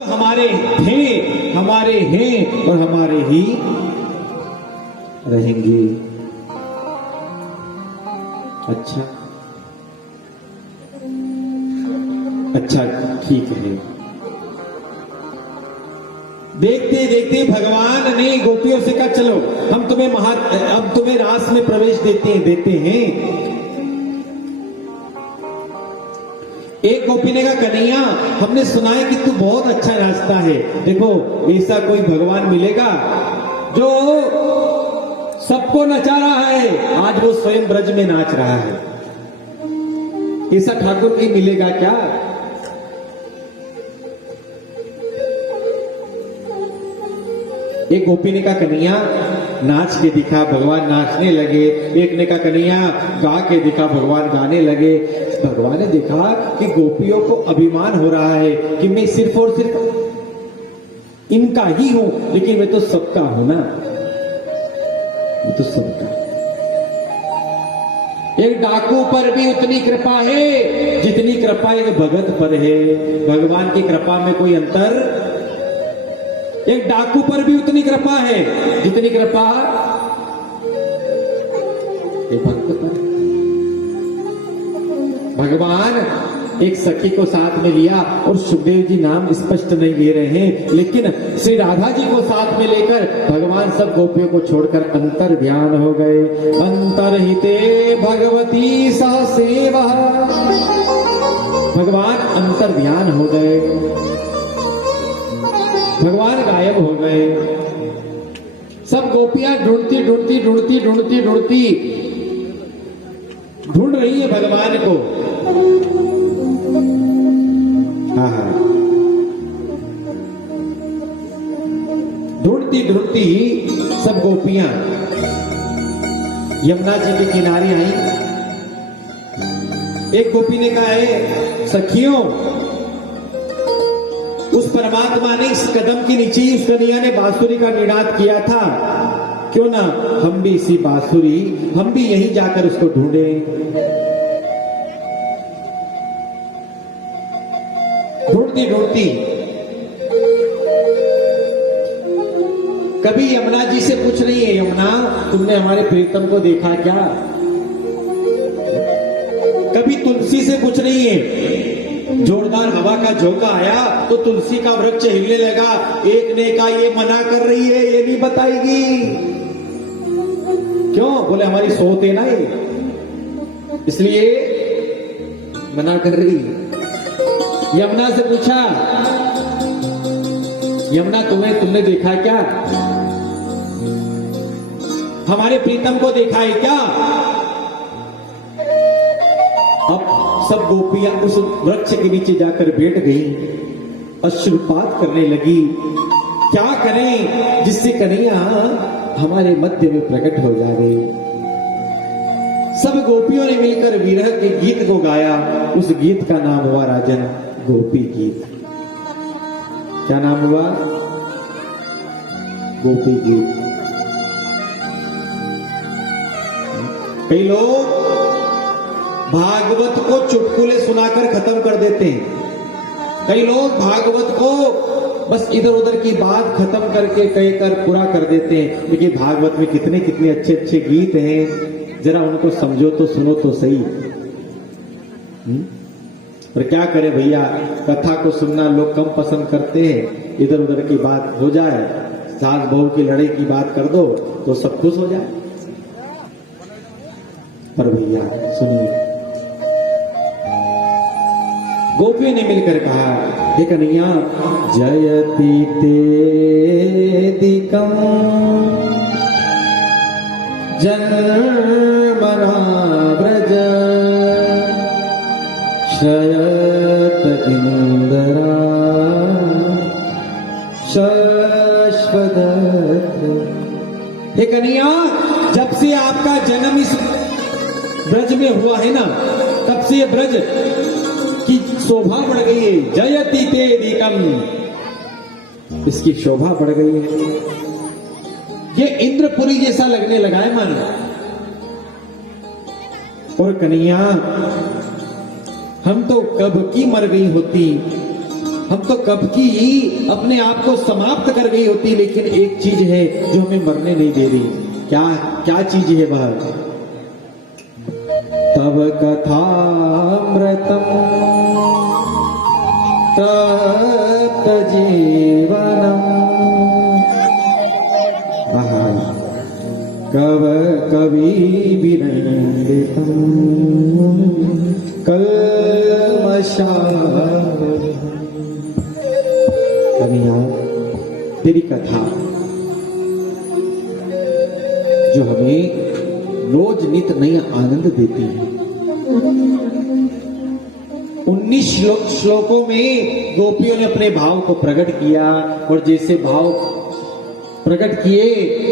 हमारे थे, हमारे हैं और हमारे ही रहेंगे। अच्छा अच्छा, ठीक है। देखते देखते भगवान ने गोपियों से कहा, चलो हम तुम्हें अब तुम्हें रास में प्रवेश देते हैं। एक गोपी ने कहा, कन्हैया हमने सुना है कि तू बहुत अच्छा रास्ता है। देखो ऐसा कोई भगवान मिलेगा जो सबको नचा रहा है, आज वो स्वयं ब्रज में नाच रहा है। ऐसा ठाकुर नहीं मिलेगा क्या? एक गोपी ने कहा, कन्हैया नाच के दिखा। भगवान नाचने लगे। एक ने कहा, कन्हैया गा के दिखा। भगवान गाने लगे। भगवान ने देखा कि गोपियों को अभिमान हो रहा है कि मैं सिर्फ और सिर्फ इनका ही हूं, लेकिन मैं तो सबका हूं ना, मैं तो सबका। एक डाकू पर भी उतनी कृपा है जितनी कृपा एक भगत पर है। भगवान की कृपा में कोई अंतर। एक डाकू पर भी उतनी कृपा है जितनी कृपा एक भक्त पर। भगवान एक सखी को साथ में लिया, और सुखदेव जी नाम स्पष्ट नहीं ले रहे हैं, लेकिन श्री राधा जी को साथ में लेकर भगवान सब गोपियों को छोड़कर अंतर ध्यान हो गए। अंतरहिते भगवती सा सेवा। भगवान अंतर ध्यान हो गए। भगवान गायब हो गए। सब गोपियां ढूंढती ढूंढती ढूंढती ढूंढती ढूंढती ढूंढ रही है भगवान को। हाँ, ढूंढती ढूंढती सब गोपियां यमुना जी के किनारे आई। एक गोपी ने कहा है, सखियों उस परमात्मा ने इस कदम के नीचे ही उस कन्हैया ने बांसुरी का निनाद किया था, क्यों ना हम भी इसी बांसुरी, हम भी यहीं जाकर उसको ढूंढे। ढूंढती ढूंढती कभी यमुना जी से पूछ रही है, यमुना तुमने हमारे प्रीतम को देखा क्या? कभी तुलसी से पूछ रही है। जोरदार हवा का झोंका आया तो तुलसी का वृक्ष हिलने लगा। एक ने कहा, ये मना कर रही है, ये नहीं बताएगी। क्यों? बोले हमारी सोत है ना ये, इसलिए मना कर रही। यमुना से पूछा, यमुना तुमने देखा क्या? हमारे प्रीतम को देखा है क्या? अब सब गोपियां उस वृक्ष के नीचे जाकर बैठ गई, अश्रुपात करने लगी। क्या करें जिससे कन्हैया हमारे मध्य में प्रकट हो जाए। सब गोपियों ने मिलकर विरह के गीत को गाया। उस गीत का नाम हुआ राजन गोपी गीत। क्या नाम हुआ? गोपी गीत। कई लोग भागवत को चुटकुले सुनाकर खत्म कर देते हैं। कई लोग भागवत को बस इधर उधर की बात खत्म करके कहकर पूरा कर देते हैं। लेकिन भागवत में कितने कितने अच्छे अच्छे गीत हैं, जरा उनको समझो तो, सुनो तो सही। और क्या करें भैया, कथा को सुनना लोग कम पसंद करते हैं। इधर उधर की बात हो जाए, सास बहू की लड़ाई की बात कर दो तो सब खुश हो जाए। पर भैया सुनिए, गोपियों ने मिलकर कहा, हे कन्हैया जयति तेदिकं जन्मना व्रज शयत इंदरा शश्वत। हे कन्हैया, जब से आपका जन्म इस ब्रज में हुआ है ना, तब से ब्रज की शोभा बढ़ गई है। जयति तेदिकं, इसकी शोभा बढ़ गई है। ये इंद्रपुरी जैसा लगने लगा है मन। और कन्हैया हम तो कब की मर गई होती, हम तो कब की ही अपने आप को समाप्त कर गई होती, लेकिन एक चीज है जो हमें मरने नहीं दे रही। क्या क्या चीज है वह? तब कथामृतम तप्त जीवनम कव कवि विनंदितम कल्मषा। कन्हैया, तेरी कथा जो हमें रोज नित नया आनंद देती है। 19 श्लोकों में गोपियों ने अपने भाव को प्रकट किया, और जैसे भाव प्रकट किए,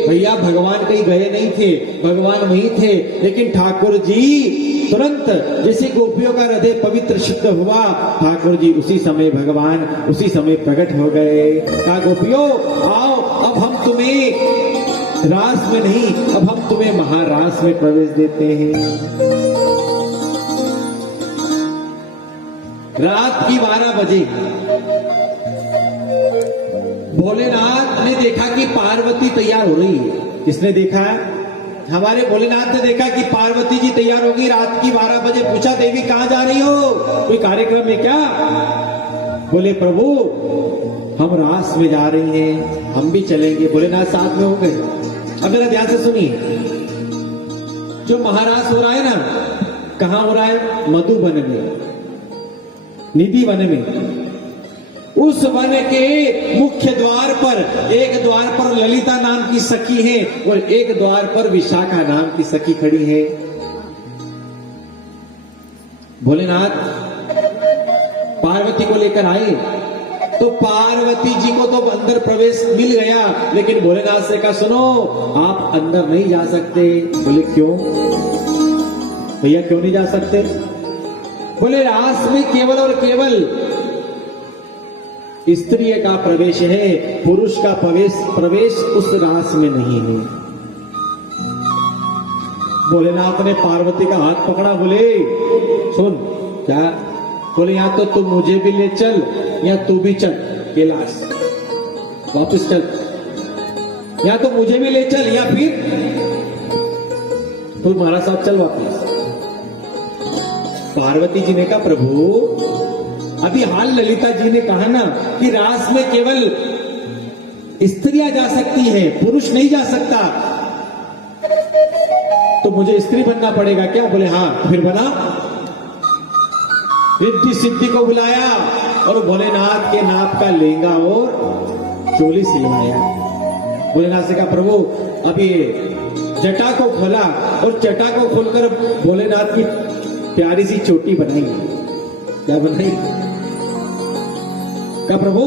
भैया भगवान कहीं गए नहीं थे, भगवान वहीं थे, लेकिन ठाकुर जी तुरंत जैसे गोपियों का हृदय पवित्र शुद्ध हुआ, ठाकुर जी उसी समय भगवान उसी समय प्रकट हो गए। कहा, गोपियों आओ, अब हम तुम्हें रास में नहीं, अब हम तुम्हें महारास में प्रवेश देते हैं। रात की 12 बजे भोलेनाथ ने देखा कि पार्वती तैयार हो रही है। किसने देखा है? हमारे भोलेनाथ ने देखा कि पार्वती जी तैयार होगी। रात की 12 बजे पूछा, देवी कहां जा रही हो? कोई कार्यक्रम है क्या? बोले, प्रभु हम रास में जा रही हैं, हम भी चलेंगे। भोलेनाथ साथ में हो गए। अब मेरा ध्यान से सुनिए, जो महारास हो रहा है ना, कहां हो रहा है? मधुबन में, निधि वन में। उस वन के मुख्य द्वार पर, एक द्वार पर ललिता नाम की सखी है और एक द्वार पर विशाखा नाम की सखी खड़ी है। भोलेनाथ पार्वती को लेकर आए तो पार्वती जी को तो अंदर प्रवेश मिल गया, लेकिन भोलेनाथ से कहा, सुनो आप अंदर नहीं जा सकते। बोले, क्यों भैया, क्यों नहीं जा सकते? बोले, रास में केवल और केवल स्त्री का प्रवेश है, पुरुष का प्रवेश उस रास में नहीं है। भोलेनाथ ने पार्वती का हाथ पकड़ा। बोले, सुन, क्या? बोले, या तो तू मुझे भी ले चल या तू भी चल कैलाश वापस चल, या तो मुझे भी ले चल या फिर तू हमारा साथ चल वापस। पार्वती जी ने कहा, प्रभु अभी हाल ललिता जी ने कहा ना कि रास में केवल स्त्रियां जा सकती है, पुरुष नहीं जा सकता, तो मुझे स्त्री बनना पड़ेगा क्या? बोले, हाँ। फिर बना। रिद्धि सिद्धि को बुलाया और भोलेनाथ के नाप का लहंगा और चोली सिलवाया। भोलेनाथ से कहा, प्रभु अभी जटा को खोला और जटा को खोलकर भोलेनाथ की प्यारी सी चोटी बनाई। क्या बनाई? क्या प्रभु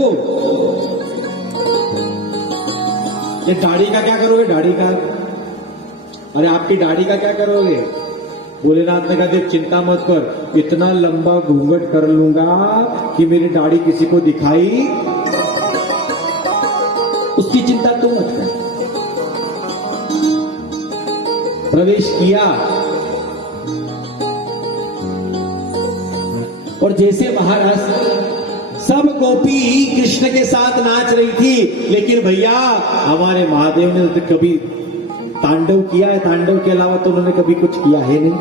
ये दाढ़ी का क्या करोगे? दाढ़ी का? अरे आपकी दाढ़ी का क्या करोगे? भोलेनाथ ने कहा, देख चिंता मत कर, इतना लंबा घूंघट कर लूंगा कि मेरी दाढ़ी किसी को दिखाई, उसकी चिंता तू मत कर। प्रवेश किया और जैसे महाराज सब गोपी कृष्ण के साथ नाच रही थी, लेकिन भैया हमारे महादेव ने तो कभी तांडव किया है, तांडव के अलावा तो उन्होंने कभी कुछ किया है नहीं।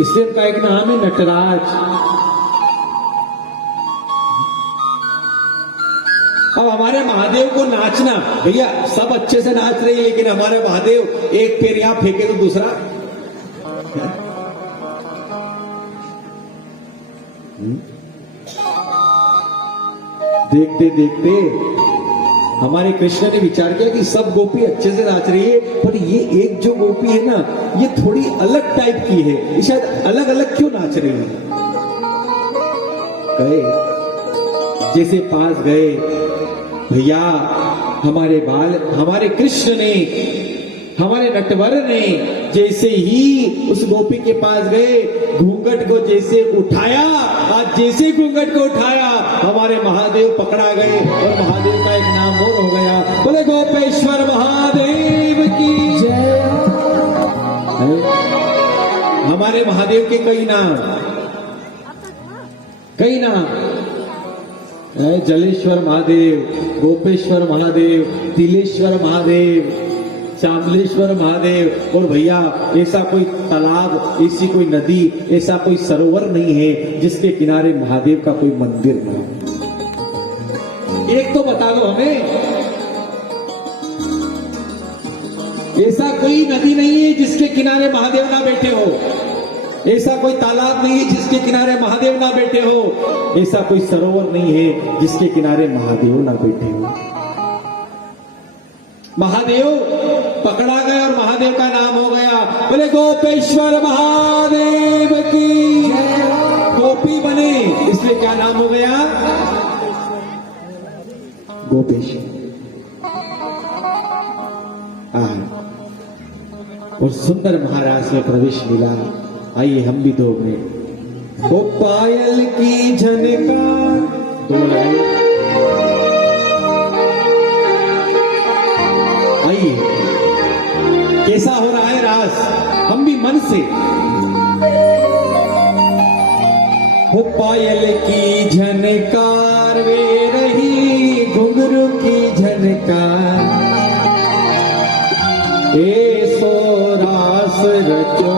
इसलिए उनका एक नाम है नटराज। अब हमारे महादेव को नाचना, भैया सब अच्छे से नाच रही है, लेकिन हमारे महादेव एक पैर यहां फेंके तो दूसरा। देखते देखते हमारे कृष्ण ने विचार किया कि सब गोपी अच्छे से नाच रही है, पर ये एक जो गोपी है ना, ये थोड़ी अलग टाइप की है, ये शायद अलग अलग क्यों नाच रही है। गए, जैसे पास गए, भैया हमारे कृष्ण ने, हमारे नटवर ने जैसे ही उस गोपी के पास गए, घूंघट को जैसे उठाया, आज जैसे घूंघट को उठाया, हमारे महादेव पकड़ा गए और महादेव का एक नाम और हो गया। बोले गोपेश्वर महादेव की जय। हमारे महादेव के कई नाम, कई नाम है, जलेश्वर महादेव, गोपेश्वर महादेव, तिलेश्वर महादेव, चामलेश्वर महादेव। और भैया ऐसा कोई तालाब, ऐसी कोई नदी, ऐसा कोई सरोवर नहीं है जिसके किनारे महादेव का कोई मंदिर ना हो। एक तो बता दो हमें, ऐसा कोई नदी नहीं है जिसके किनारे महादेव ना बैठे हो, ऐसा कोई तालाब नहीं है जिसके किनारे महादेव ना बैठे हो, ऐसा कोई सरोवर नहीं है जिसके किनारे महादेव ना बैठे हो। महादेव पकड़ा गया और महादेव का नाम हो गया। बोले गोपेश्वर महादेव की, गोपी बने इसलिए क्या नाम हो गया? गोपेश्वर। और सुंदर महाराज में प्रवेश मिला। आइए हम भी दो मिनट। वो पायल की झनकार, दो लगाइए। आइए, कैसा हो रहा है रास? हम भी मन से। वो पायल की झनकार वे रही घुंघरू की झनकार, ए सो रास रचो